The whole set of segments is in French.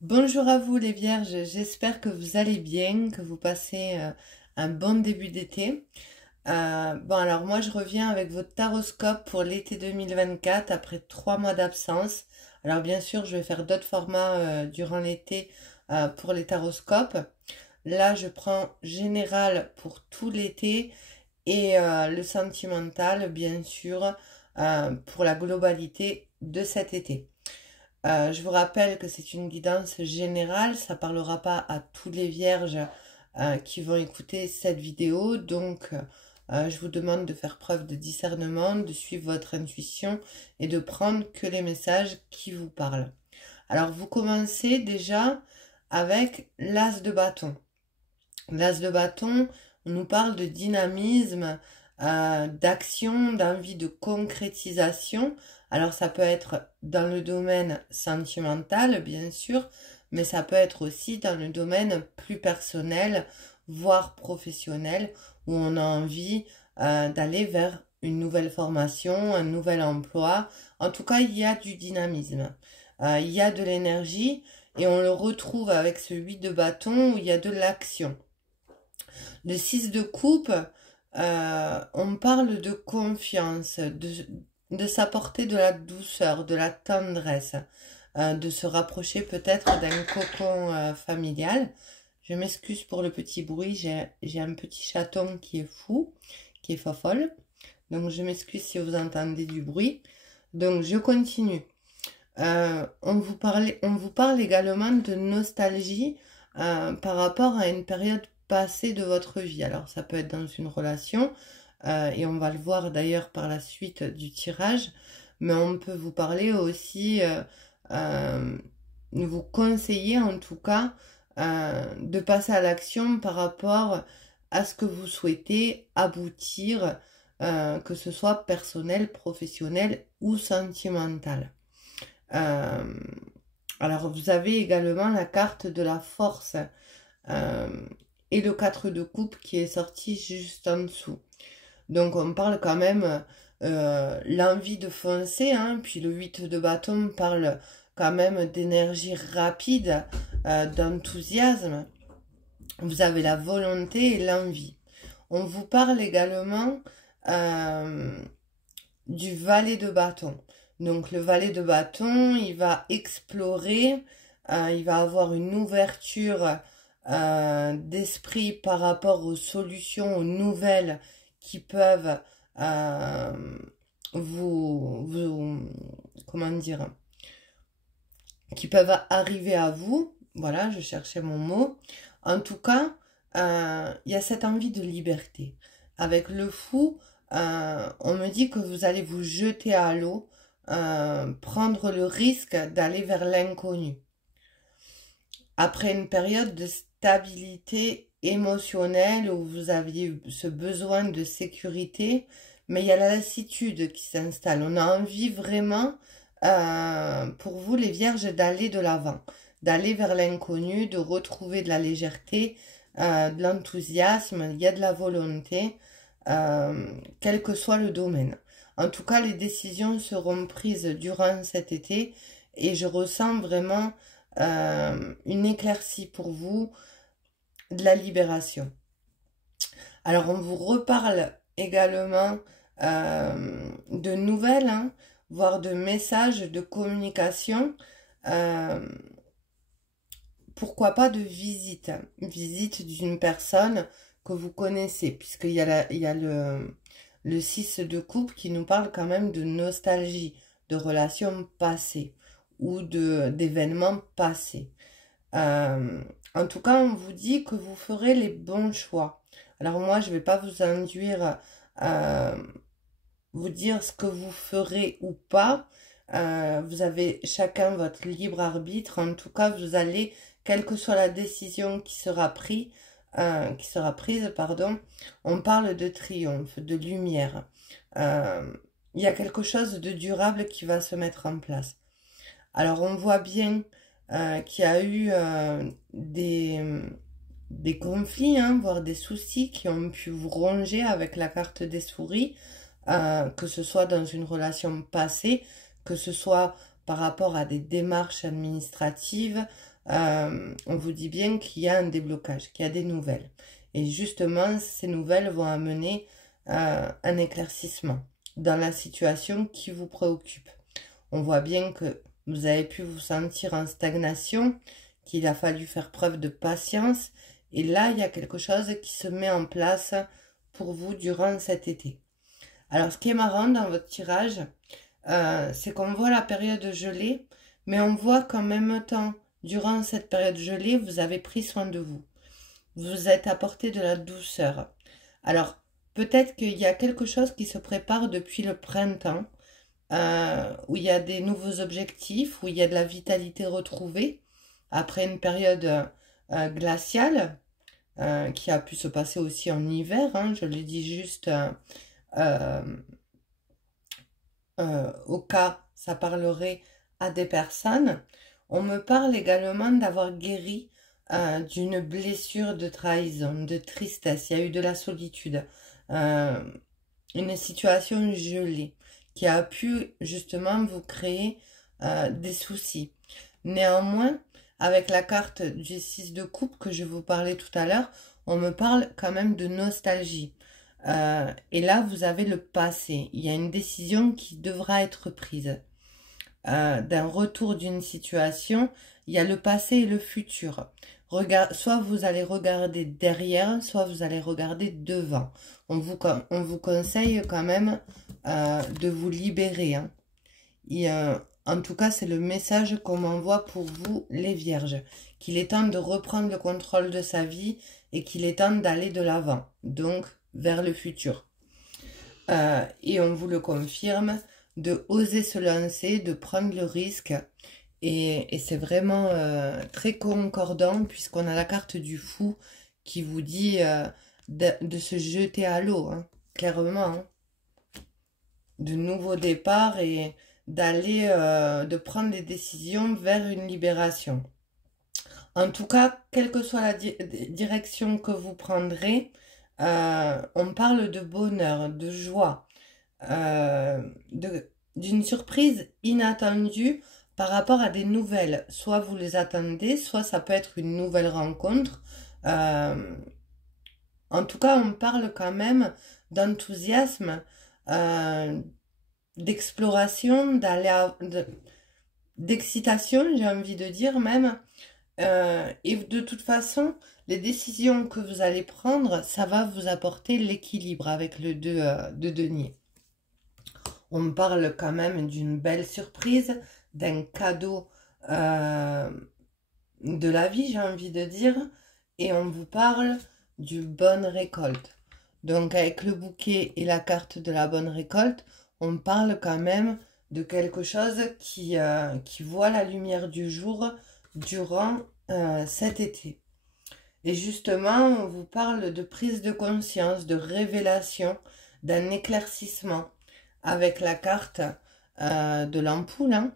Bonjour à vous les Vierges, j'espère que vous allez bien, que vous passez un bon début d'été. Bon alors moi je reviens avec votre taroscope pour l'été 2024 après 3 mois d'absence. Alors bien sûr je vais faire d'autres formats durant l'été pour les taroscopes. Là je prends général pour tout l'été et le sentimental bien sûr pour la globalité de cet été. Je vous rappelle que c'est une guidance générale, ça ne parlera pas à tous les vierges qui vont écouter cette vidéo, donc je vous demande de faire preuve de discernement, de suivre votre intuition et de prendre que les messages qui vous parlent. Alors vous commencez déjà avec l'as de bâton. L'as de bâton, on nous parle de dynamisme, d'action, d'envie de concrétisation. Alors ça peut être dans le domaine sentimental, bien sûr, mais ça peut être aussi dans le domaine plus personnel, voire professionnel, où on a envie d'aller vers une nouvelle formation, un nouvel emploi. En tout cas, il y a du dynamisme, il y a de l'énergie, et on le retrouve avec ce 8 de bâton où il y a de l'action. Le 6 de coupe, on parle de confiance, de s'apporter de la douceur, de la tendresse, de se rapprocher peut-être d'un cocon familial. Je m'excuse pour le petit bruit, j'ai un petit chaton qui est fou, qui est fofolle. Donc je m'excuse si vous entendez du bruit. Donc je continue. On vous parle également de nostalgie par rapport à une période passée de votre vie. Alors ça peut être dans une relation, et on va le voir d'ailleurs par la suite du tirage, mais on peut vous parler aussi, euh, vous conseiller en tout cas de passer à l'action par rapport à ce que vous souhaitez aboutir, que ce soit personnel, professionnel ou sentimental. Euh, alors, vous avez également la carte de la force euh, et le 4 de coupe qui est sorti juste en dessous. Donc, on parle quand même l'envie de foncer, hein, puis le 8 de bâton parle quand même d'énergie rapide, d'enthousiasme. Vous avez la volonté et l'envie. On vous parle également euh, du valet de bâton. Donc le valet de bâton, il va explorer, il va avoir une ouverture d'esprit par rapport aux solutions, aux nouvelles qui peuvent euh, comment dire, qui peuvent arriver à vous. Voilà, je cherchais mon mot. En tout cas, il y a cette envie de liberté. Avec le fou, on me dit que vous allez vous jeter à l'eau, prendre le risque d'aller vers l'inconnu. Après une période de stabilité émotionnelle où vous aviez ce besoin de sécurité, mais il y a la lassitude qui s'installe. On a envie vraiment, pour vous les vierges, d'aller de l'avant, d'aller vers l'inconnu, de retrouver de la légèreté, de l'enthousiasme, il y a de la volonté, quel que soit le domaine. En tout cas, les décisions seront prises durant cet été et je ressens vraiment une éclaircie pour vous, de la libération. Alors, on vous reparle également de nouvelles, hein, voire de messages de communication. euh, Pourquoi pas de visite, visite d'une personne que vous connaissez, puisqu'il y a, il y a le 6 de coupe qui nous parle quand même de nostalgie, de relations passées ou d'événements passés. Euh, En tout cas, on vous dit que vous ferez les bons choix. Alors moi, je ne vais pas vous induire à vous dire ce que vous ferez ou pas. Vous avez chacun votre libre arbitre. En tout cas, vous allez, quelle que soit la décision qui sera prise, pardon, on parle de triomphe, de lumière. Euh, il y a quelque chose de durable qui va se mettre en place. Alors, on voit bien qu'il y a eu des conflits, hein, voire des soucis qui ont pu vous ronger avec la carte des souris, que ce soit dans une relation passée, que ce soit par rapport à des démarches administratives, on vous dit bien qu'il y a un déblocage, qu'il y a des nouvelles. Et justement, ces nouvelles vont amener un éclaircissement dans la situation qui vous préoccupe. On voit bien que vous avez pu vous sentir en stagnation, qu'il a fallu faire preuve de patience. Et là, il y a quelque chose qui se met en place pour vous durant cet été. Alors, ce qui est marrant dans votre tirage, c'est qu'on voit la période gelée, mais on voit qu'en même temps, durant cette période gelée, vous avez pris soin de vous. Vous êtes apporté de la douceur. Alors, peut-être qu'il y a quelque chose qui se prépare depuis le printemps, où il y a des nouveaux objectifs, où il y a de la vitalité retrouvée, après une période glaciale, qui a pu se passer aussi en hiver, hein, je le dis juste au cas ça parlerait à des personnes. On me parle également d'avoir guéri d'une blessure de trahison, de tristesse. Il y a eu de la solitude, une situation gelée qui a pu justement vous créer des soucis. Néanmoins, avec la carte du 6 de coupe que je vous parlais tout à l'heure, on me parle quand même de nostalgie. Et là, vous avez le passé. Il y a une décision qui devra être prise. D'un retour d'une situation, il y a le passé et le futur. Soit vous allez regarder derrière, soit vous allez regarder devant. On vous conseille quand même de vous libérer. Hein. En tout cas, c'est le message qu'on m'envoie pour vous, les vierges. Qu'il est temps de reprendre le contrôle de sa vie et qu'il est temps d'aller de l'avant. Donc, vers le futur. Et on vous le confirme, de oser se lancer, de prendre le risque. Et c'est vraiment très concordant puisqu'on a la carte du fou qui vous dit de se jeter à l'eau, hein, clairement. Hein. De nouveaux départs et d'aller, de prendre des décisions vers une libération. En tout cas, quelle que soit la direction que vous prendrez, on parle de bonheur, de joie, d'une surprise inattendue par rapport à des nouvelles. Soit vous les attendez, soit ça peut être une nouvelle rencontre. En tout cas, on parle quand même d'enthousiasme, d'exploration, d'excitation, j'ai envie de dire même. Et de toute façon, les décisions que vous allez prendre, ça va vous apporter l'équilibre avec le 2 de denier. On me parle quand même d'une belle surprise, d'un cadeau de la vie, j'ai envie de dire. Et on vous parle du bonne récolte. Donc avec le bouquet et la carte de la bonne récolte, on parle quand même de quelque chose qui voit la lumière du jour durant cet été. Et justement, on vous parle de prise de conscience, de révélation, d'un éclaircissement avec la carte de l'ampoule. Hein.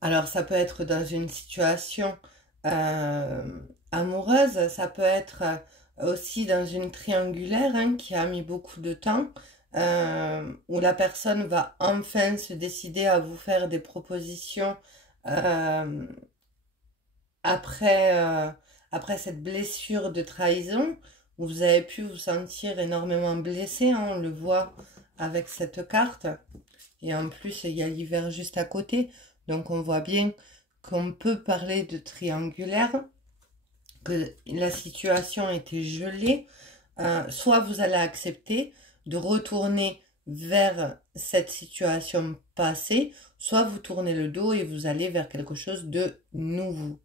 Alors, ça peut être dans une situation amoureuse, ça peut être aussi dans une triangulaire hein, qui a mis beaucoup de temps, où la personne va enfin se décider à vous faire des propositions après cette blessure de trahison, où vous avez pu vous sentir énormément blessé, hein, on le voit avec cette carte. Et en plus, il y a l'hiver juste à côté. Donc, on voit bien qu'on peut parler de triangulaire, que la situation était gelée. Soit vous allez accepter de retourner vers cette situation passée, soit vous tournez le dos et vous allez vers quelque chose de nouveau.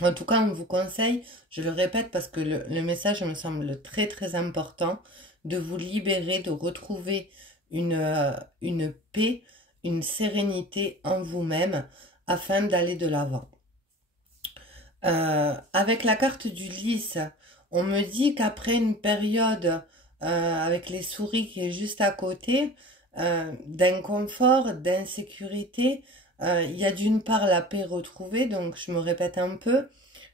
En tout cas, on vous conseille, je le répète parce que le message me semble très très important, de vous libérer, de retrouver une paix, une sérénité en vous-même afin d'aller de l'avant. Avec la carte du lys, on me dit qu'après une période avec les souris qui est juste à côté, d'inconfort, d'insécurité, il y a d'une part la paix retrouvée, donc je me répète un peu,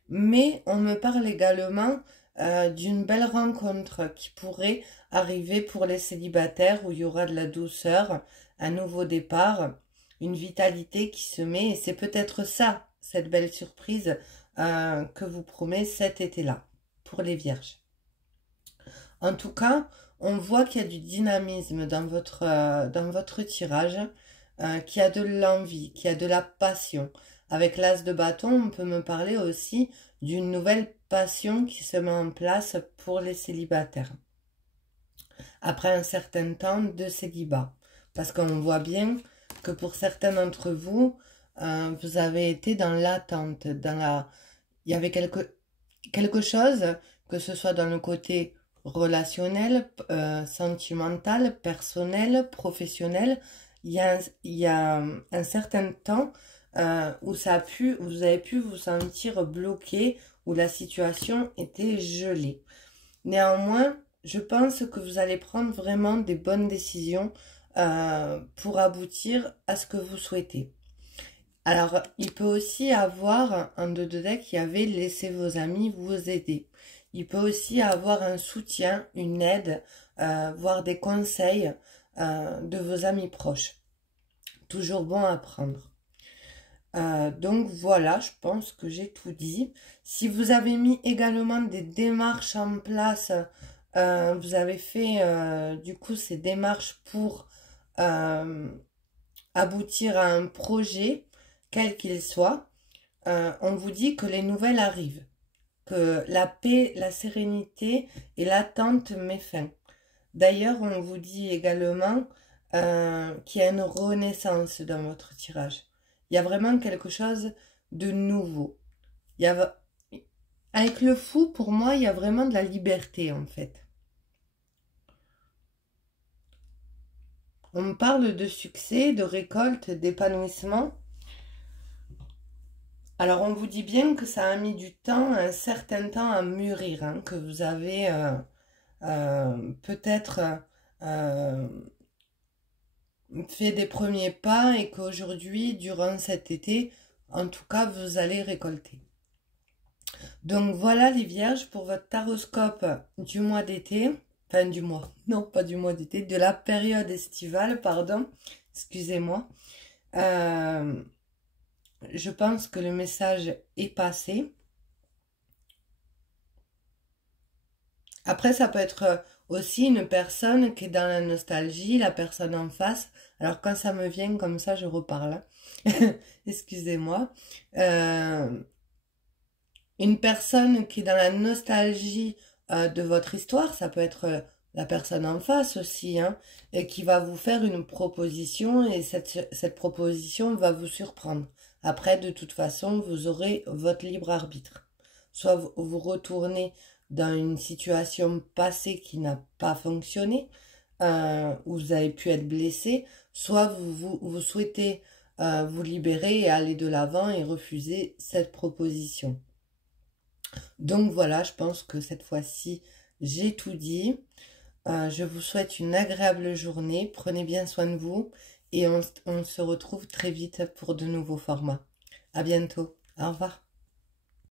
mais on me parle également d'une belle rencontre qui pourrait arriver pour les célibataires où il y aura de la douceur, un nouveau départ. une vitalité qui se met. Et c'est peut-être ça, cette belle surprise que vous promet cet été-là pour les vierges. En tout cas, on voit qu'il y a du dynamisme dans votre tirage, qu'il y a de l'envie, qu'il y a de la passion. Avec l'as de bâton, on peut me parler aussi d'une nouvelle passion qui se met en place pour les célibataires. Après un certain temps de célibat. Parce qu'on voit bien que pour certains d'entre vous, vous avez été dans l'attente, il y avait quelque chose, que ce soit dans le côté relationnel, sentimental, personnel, professionnel, il y a un certain temps où vous avez pu vous sentir bloqué, où la situation était gelée. Néanmoins, je pense que vous allez prendre vraiment des bonnes décisions pour aboutir à ce que vous souhaitez. Alors, il peut aussi avoir un 2 de deck qui avait laissé vos amis vous aider. Il peut aussi avoir un soutien, une aide, voire des conseils de vos amis proches. Toujours bon à prendre. Donc voilà, je pense que j'ai tout dit. Si vous avez mis également des démarches en place, vous avez fait du coup ces démarches pour aboutir à un projet, quel qu'il soit, on vous dit que les nouvelles arrivent, que la paix, la sérénité et l'attente met fin. D'ailleurs, on vous dit également qu'il y a une renaissance dans votre tirage. Il y a vraiment quelque chose de nouveau. Avec le fou, pour moi, il y a vraiment de la liberté, en fait. On me parle de succès, de récolte, d'épanouissement. Alors, on vous dit bien que ça a mis du temps, un certain temps à mûrir, hein, que vous avez peut-être fait des premiers pas et qu'aujourd'hui, durant cet été, en tout cas, vous allez récolter. Donc, voilà les vierges pour votre taroscope du mois d'été. Enfin, du mois, non, pas du mois d'été, de la période estivale, pardon, excusez-moi. Je pense que le message est passé. Après, ça peut être aussi une personne qui est dans la nostalgie, la personne en face. Alors, quand ça me vient comme ça, je reparle. Excusez-moi. Une personne qui est dans la nostalgie de votre histoire, ça peut être la personne en face aussi, hein, et qui va vous faire une proposition et cette proposition va vous surprendre. Après, de toute façon, vous aurez votre libre arbitre. Soit vous retournez dans une situation passée qui n'a pas fonctionné, où vous avez pu être blessé, soit vous souhaitez vous libérer et aller de l'avant et refuser cette proposition. Donc voilà, je pense que cette fois-ci, j'ai tout dit. Je vous souhaite une agréable journée. Prenez bien soin de vous et on se retrouve très vite pour de nouveaux formats. À bientôt. Au revoir.